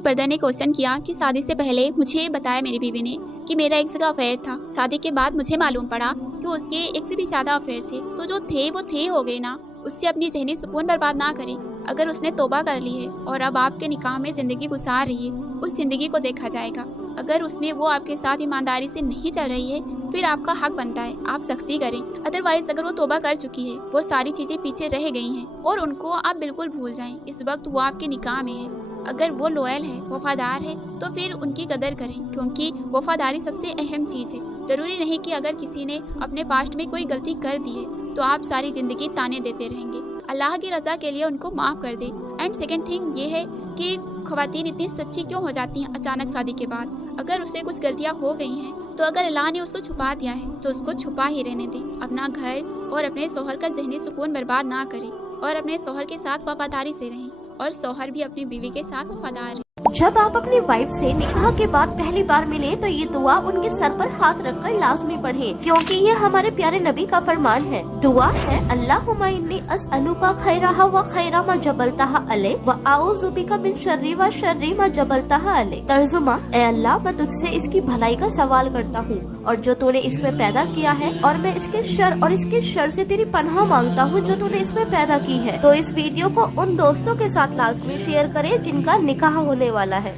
ایک بردر نے کوشچن کیا کہ شادی سے پہلے مجھے بتایا میری بیوی نے کہ میرا ایک جگہ افیئر تھا، شادی کے بعد مجھے معلوم پڑا کہ اس کے ایک سے بھی زیادہ افیئر تھے، تو جو تھے وہ تھے ہو گئے نا، اس سے اپنی ذہنی سکون برباد نہ کریں۔ اگر اس نے توبہ کر لی ہے اور اب آپ کے نکاح میں زندگی گزار رہی ہے، اس زندگی کو دیکھا جائے گا۔ اگر اس میں وہ آپ کے ساتھ ایمانداری سے نہیں چل رہی ہے، پھر آپ کا حق بنتا ہے آپ سختی کریں۔ ادروائز اگر وہ توبہ کر چکی ہے، وہ ساری چیزیں پیچھے رہ گئی ہیں اور ان کو آپ بالکل بھول جائیں۔ اس وقت وہ آپ کے نکاح میں ہے، اگر وہ لوئل ہے، وفادار ہے، تو پھر ان کی قدر کریں، کیونکہ وفاداری سب سے اہم چیز ہے۔ ضروری نہیں کہ اگر کسی نے اپنے پاسٹ میں کوئی غلطی کر دی ہے تو آپ ساری زندگی تانے دیتے رہیں گے۔ اللہ کی رضا کے لیے ان کو معاف کر دیں۔ اینڈ سیکنڈ تھنگ یہ ہے کہ خواتین اتنی سچی کیوں ہو جاتی ہیں اچانک شادی کے بعد؟ اگر اسے کچھ غلطیاں ہو گئی ہیں تو اگر اللہ نے اس کو چھپا دیا ہے تو اس کو چھپا ہی رہنے دیں۔ اپنا گھر اور اپنے شوہر کا ذہنی سکون برباد نہ کریں اور اپنے شوہر کے ساتھ وفاداری سے رہیں اور شوہر بھی اپنی بیوی کے ساتھ وفادار رہیں۔ جب آپ اپنی وائف سے نکاح کے بعد پہلی بار ملیں تو یہ دعا ان کے سر پر ہاتھ رکھ کر لازمی پڑھیں، کیونکہ یہ ہمارے پیارے نبی کا فرمان ہے۔ دعا ہے اللہم انی اسألک خیرہا و خیر ما جبلتہا علیہ و اعوذ بک من شر و شر ما جبلتہا علیہ۔ ترجمہ: اے اللہ، میں تجھ سے اس کی بھلائی کا سوال کرتا ہوں اور جو تو نے اس میں پیدا کیا ہے، اور میں اس کے شر اور اس کے شر سے تیری پناہ مانگتا ہوں جو تو نے اس میں پیدا کی ہے۔ تو اس ویڈیو کو ان دوستوں کے ساتھ لازمی شیئر کریں جن کا نکاح ہونے والا ہے۔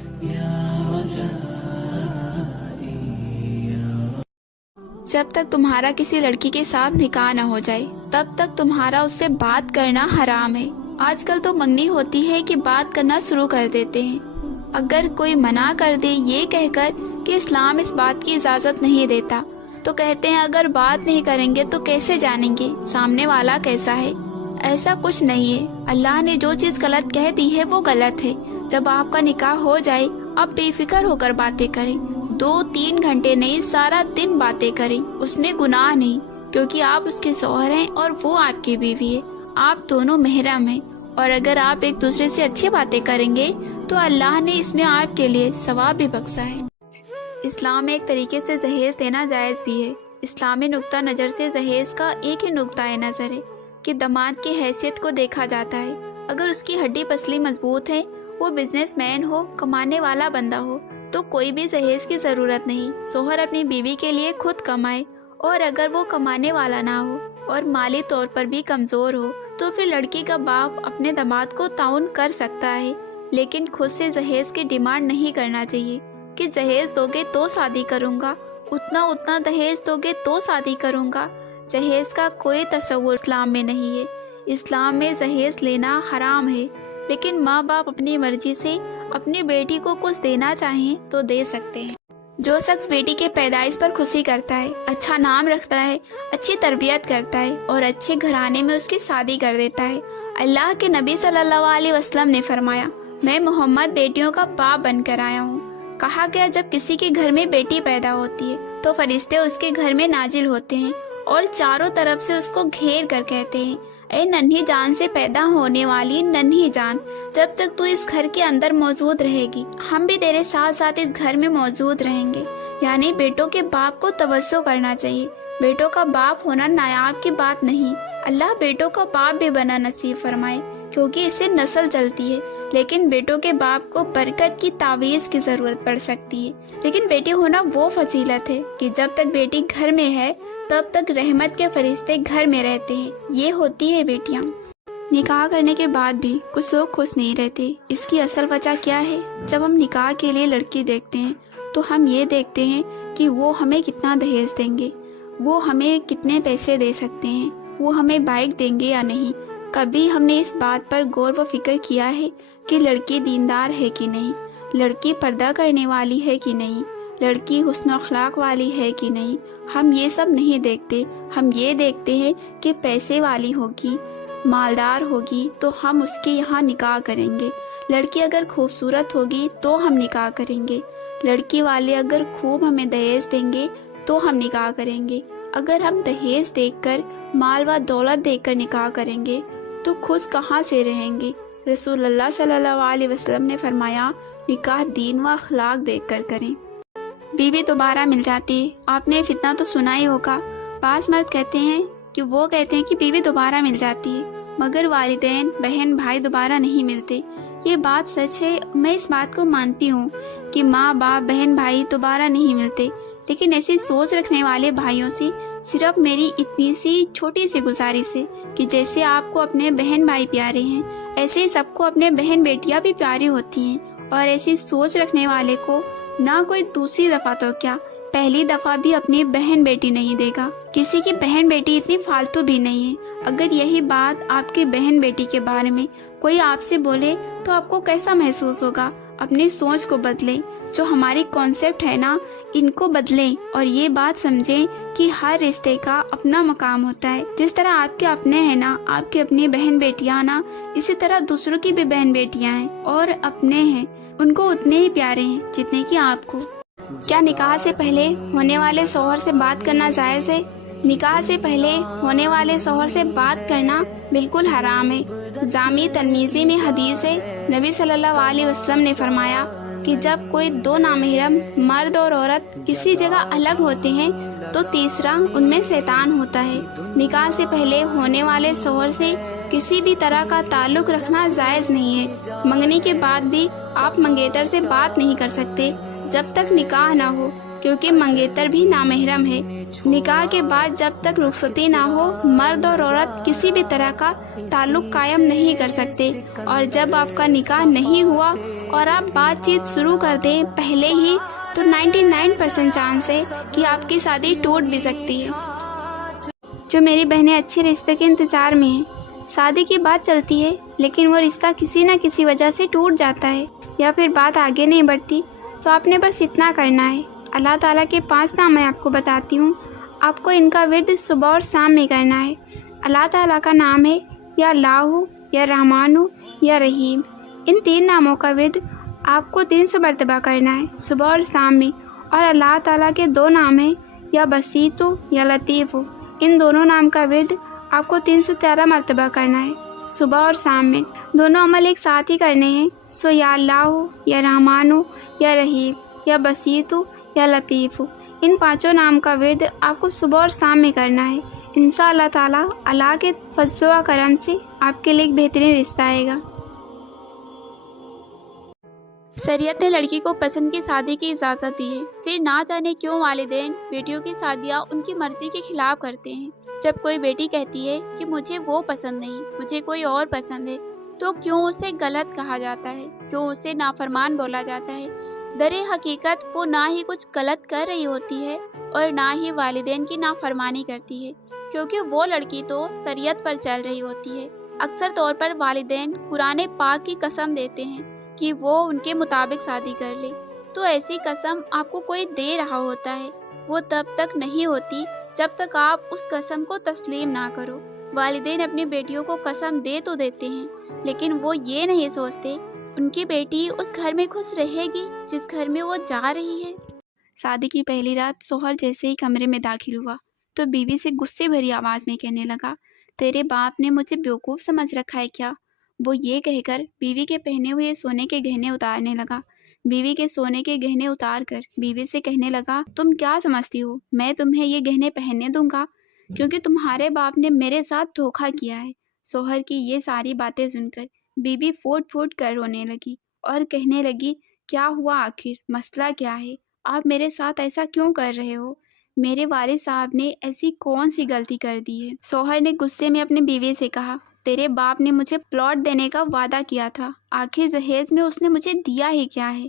جب تک تمہارا کسی لڑکی کے ساتھ نکاح نہ ہو جائے تب تک تمہارا اس سے بات کرنا حرام ہے۔ آج کل تو منگنی ہوتی ہے کہ بات کرنا شروع کر دیتے ہیں۔ اگر کوئی منع کر دے یہ کہہ کر کہ اسلام اس بات کی اجازت نہیں دیتا تو کہتے ہیں اگر بات نہیں کریں گے تو کیسے جانیں گے سامنے والا کیسا ہے؟ ایسا کچھ نہیں ہے۔ اللہ نے جو چیز غلط کہہ دی ہے وہ غلط ہے۔ جب آپ کا نکاح ہو جائے آپ بے فکر ہو کر باتیں کریں، 2-3 گھنٹے نہیں سارا دن باتیں کریں، اس میں گناہ نہیں، کیونکہ آپ اس کے شوہر ہیں اور وہ آپ کی بیوی ہے، آپ دونوں محرم ہیں۔ اور اگر آپ ایک دوسرے سے اچھی باتیں کریں گے تو اللہ نے اس میں آپ کے لیے ثواب بھی بخشا ہے۔ اسلام میں ایک طریقے سے جہیز دینا جائز بھی ہے۔ اسلامی نقطہ نظر سے جہیز کا ایک ہی نقطۂ نظر ہے کہ داماد کی حیثیت کو دیکھا جاتا ہے۔ اگر اس کی ہڈی پسلی مضبوط ہے، وہ بزنس مین ہو، کمانے والا بندہ ہو، تو کوئی بھی جہیز کی ضرورت نہیں۔ شوہر اپنی بیوی کے لیے خود کمائے، اور اگر وہ کمانے والا نہ ہو اور مالی طور پر بھی کمزور ہو تو پھر لڑکی کا باپ اپنے داماد کو تعاون کر سکتا ہے، لیکن خود سے جہیز کی ڈیمانڈ نہیں کرنا چاہیے کہ جہیز دو گے تو شادی کروں گا، اتنا دہیز دو گے تو شادی کروں گا۔ جہیز کا کوئی تصور اسلام میں نہیں ہے۔ اسلام میں جہیز لینا حرام ہے، لیکن ماں باپ اپنی مرضی سے اپنی بیٹی کو کچھ دینا چاہیں تو دے سکتے ہیں۔ جو شخص بیٹی کے پیدائش پر خوشی کرتا ہے، اچھا نام رکھتا ہے، اچھی تربیت کرتا ہے اور اچھے گھرانے میں اس کی شادی کر دیتا ہے، اللہ کے نبی صلی اللہ علیہ وسلم نے فرمایا میں محمد بیٹیوں کا باپ بن کر آیا ہوں۔ کہا گیا جب کسی کے گھر میں بیٹی پیدا ہوتی ہے تو فرشتے اس کے گھر میں نازل ہوتے ہیں اور چاروں طرف سے اس کو گھیر کر کہتے ہیں اے ننھی جان سے پیدا ہونے والی ننھی جان، جب تک تو اس گھر کے اندر موجود رہے گی ہم بھی تیرے ساتھ ساتھ اس گھر میں موجود رہیں گے۔ یعنی بیٹوں کے باپ کو توجہ کرنا چاہیے۔ بیٹوں کا باپ ہونا نایاب کی بات نہیں، اللہ بیٹوں کا باپ بھی بنا نصیب فرمائے کیونکہ اس سے نسل چلتی ہے، لیکن بیٹوں کے باپ کو برکت کی تعویذ کی ضرورت پڑ سکتی ہے۔ لیکن بیٹی ہونا وہ فضیلت ہے کہ جب تک بیٹی گھر میں ہے تب تک رحمت کے فرشتے گھر میں رہتے ہیں، یہ ہوتی ہے بیٹیاں۔ نکاح کرنے کے بعد بھی کچھ لوگ خوش نہیں رہتے، اس کی اصل وجہ کیا ہے؟ جب ہم نکاح کے لیے لڑکی دیکھتے ہیں تو ہم یہ دیکھتے ہیں کہ وہ ہمیں کتنا دہیز دیں گے، وہ ہمیں کتنے پیسے دے سکتے ہیں، وہ ہمیں بائک دیں گے یا نہیں۔ کبھی ہم نے اس بات پر غور و فکر کیا ہے کہ لڑکی دیندار ہے کہ نہیں، لڑکی پردہ کرنے والی ہے کہ نہیں، لڑکی حسن و اخلاق والی ہے کہ نہیں؟ ہم یہ سب نہیں دیکھتے، ہم یہ دیکھتے ہیں کہ پیسے والی ہوگی، مالدار ہوگی تو ہم اس کے یہاں نکاح کریں گے، لڑکی اگر خوبصورت ہوگی تو ہم نکاح کریں گے، لڑکی والے اگر خوب ہمیں دہیز دیں گے تو ہم نکاح کریں گے۔ اگر ہم دہیز دیکھ کر، مال و دولت دیکھ کر نکاح کریں گے تو خوش کہاں سے رہیں گے؟ رسول اللہ صلی اللہ علیہ وسلم نے فرمایا نکاح دین و اخلاق دیکھ کر کریں۔ بیوی دوبارہ مل جاتی، آپ نے فتنہ تو سنا ہی ہوگا۔ بعض مرد کہتے ہیں کہ بیوی دوبارہ مل جاتی ہے، مگر والدین بہن بھائی دوبارہ نہیں ملتے، یہ بات سچ ہے، میں اس بات کو مانتی ہوں کہ ماں باپ بہن بھائی دوبارہ نہیں ملتے، لیکن ایسی سوچ رکھنے والے بھائیوں سے صرف میری اتنی سی چھوٹی سی گزارش ہے کہ جیسے آپ کو اپنے بہن بھائی پیارے ہیں، ایسے ہی سب کو اپنے بہن بیٹیاں بھی پیاری ہوتی ہیں، اور ایسی سوچ رکھنے والے کو نہ کوئی دوسری دفعہ تو کیا پہلی دفعہ بھی اپنی بہن بیٹی نہیں دے گا۔ کسی کی بہن بیٹی اتنی فالتو بھی نہیں ہے۔ اگر یہی بات آپ کی بہن بیٹی کے بارے میں کوئی آپ سے بولے تو آپ کو کیسا محسوس ہوگا؟ اپنی سوچ کو بدلیں، جو ہماری کانسیپٹ ہے نا ان کو بدلیں، اور یہ بات سمجھیں کہ ہر رشتے کا اپنا مقام ہوتا ہے۔ جس طرح آپ کے اپنے ہیں نا، آپ کی اپنی بہن بیٹیاں نا، اسی طرح دوسروں کی بھی بہن بیٹیاں ہیں اور اپنے ہیں، ان کو اتنے ہی پیارے ہیں جتنے کہ آپ کو۔ کیا نکاح سے پہلے ہونے والے شوہر سے بات کرنا جائز ہے؟ نکاح سے پہلے ہونے والے شوہر سے بات کرنا بالکل حرام ہے۔ جامع ترمذی میں حدیث ہے، نبی صلی اللہ علیہ وسلم نے فرمایا کہ جب کوئی دو نامحرم مرد اور عورت کسی جگہ الگ ہوتے ہیں تو تیسرا ان میں شیطان ہوتا ہے۔ نکاح سے پہلے ہونے والے شوہر سے کسی بھی طرح کا تعلق رکھنا جائز نہیں ہے۔ منگنی کے بعد بھی آپ منگیتر سے بات نہیں کر سکتے جب تک نکاح نہ ہو، کیونکہ منگیتر بھی نامحرم ہے۔ نکاح کے بعد جب تک رخصتی نہ ہو، مرد اور عورت کسی بھی طرح کا تعلق قائم نہیں کر سکتے، اور جب آپ کا نکاح نہیں ہوا اور آپ بات چیت شروع کر دیں پہلے ہی تو 99% چانس ہے کہ آپ کی شادی ٹوٹ بھی سکتی ہے۔ جو میری بہنیں اچھے رشتے کے انتظار میں ہیں، شادی کی بات چلتی ہے لیکن وہ رشتہ کسی نہ کسی وجہ سے ٹوٹ جاتا ہے یا پھر بات آگے نہیں بڑھتی، تو آپ نے بس اتنا کرنا ہے۔ اللہ تعالیٰ کے 5 نام میں آپ کو بتاتی ہوں، آپ کو ان کا ورد صبح اور شام میں کرنا ہے۔ اللہ تعالیٰ کا نام ہے یا اللہ، یا رحمان، یا رحیم۔ ان 3 ناموں کا ورد آپ کو 300 مرتبہ کرنا ہے صبح اور شام میں، اور اللہ تعالیٰ کے 2 نام ہیں یا بسیط یا لطیف۔ ان دونوں نام کا ورد آپ کو 313 مرتبہ کرنا ہے صبح اور شام میں۔ دونوں عمل ایک ساتھ ہی کرنے ہیں، سو یا اللہ، یا رحمان، یا رحیم، یا بسیط یا لطیف۔ ان 5 نام کا ورد آپ کو صبح اور شام میں کرنا ہے۔ انشاءاللہ تعالیٰ اللہ کے فضل و کرم سے آپ کے لیے ایک بہترین رشتہ آئے گا۔ شریعت نے لڑکی کو پسند کی شادی کی اجازت دی ہے، پھر نہ جانے کیوں والدین بیٹیوں کی شادیاں ان کی مرضی کے خلاف کرتے ہیں۔ جب کوئی بیٹی کہتی ہے کہ مجھے وہ پسند نہیں، مجھے کوئی اور پسند ہے، تو کیوں اسے غلط کہا جاتا ہے؟ کیوں اسے نافرمان بولا جاتا ہے؟ در حقیقت وہ نہ ہی کچھ غلط کر رہی ہوتی ہے اور نہ ہی والدین کی نافرمانی کرتی ہے، کیونکہ وہ لڑکی تو شریعت پر چل رہی ہوتی ہے۔ اکثر طور پر والدین قرآن پاک کی قسم دیتے ہیں کہ وہ ان کے مطابق شادی کر لے، تو ایسی قسم آپ کو کوئی دے رہا ہوتا ہے، وہ تب تک نہیں ہوتی جب تک آپ اس قسم کو تسلیم نہ کرو۔ والدین اپنی بیٹیوں کو قسم دے تو دیتے ہیں، لیکن وہ یہ نہیں سوچتے ان کی بیٹی اس گھر میں خوش رہے گی جس گھر میں وہ جا رہی ہے۔ شادی کی پہلی رات شوہر جیسے ہی کمرے میں داخل ہوا تو بیوی سے غصے بھری آواز میں کہنے لگا، تیرے باپ نے مجھے بیوقوف سمجھ رکھا ہے کیا؟ وہ یہ کہہ کر بیوی کے پہنے ہوئے سونے کے گہنے اتارنے لگا۔ بیوی کے سونے کے گہنے اتار کر بیوی سے کہنے لگا، تم کیا سمجھتی ہو میں تمہیں یہ گہنے پہننے دوں گا؟ کیونکہ تمہارے باپ نے میرے ساتھ دھوکہ کیا ہے۔ شوہر کی یہ ساری باتیں سن کر بیوی پھوٹ پھوٹ کر رونے لگی اور کہنے لگی، کیا ہوا آخر؟ مسئلہ کیا ہے؟ آپ میرے ساتھ ایسا کیوں کر رہے ہو؟ میرے والد صاحب نے ایسی کون سی غلطی کر دی ہے؟ شوہر نے غصے میں اپنی بیوی سے کہا، تیرے باپ نے مجھے پلاٹ دینے کا وعدہ کیا تھا، آخر جہیز میں اس نے مجھے دیا ہی کیا ہے؟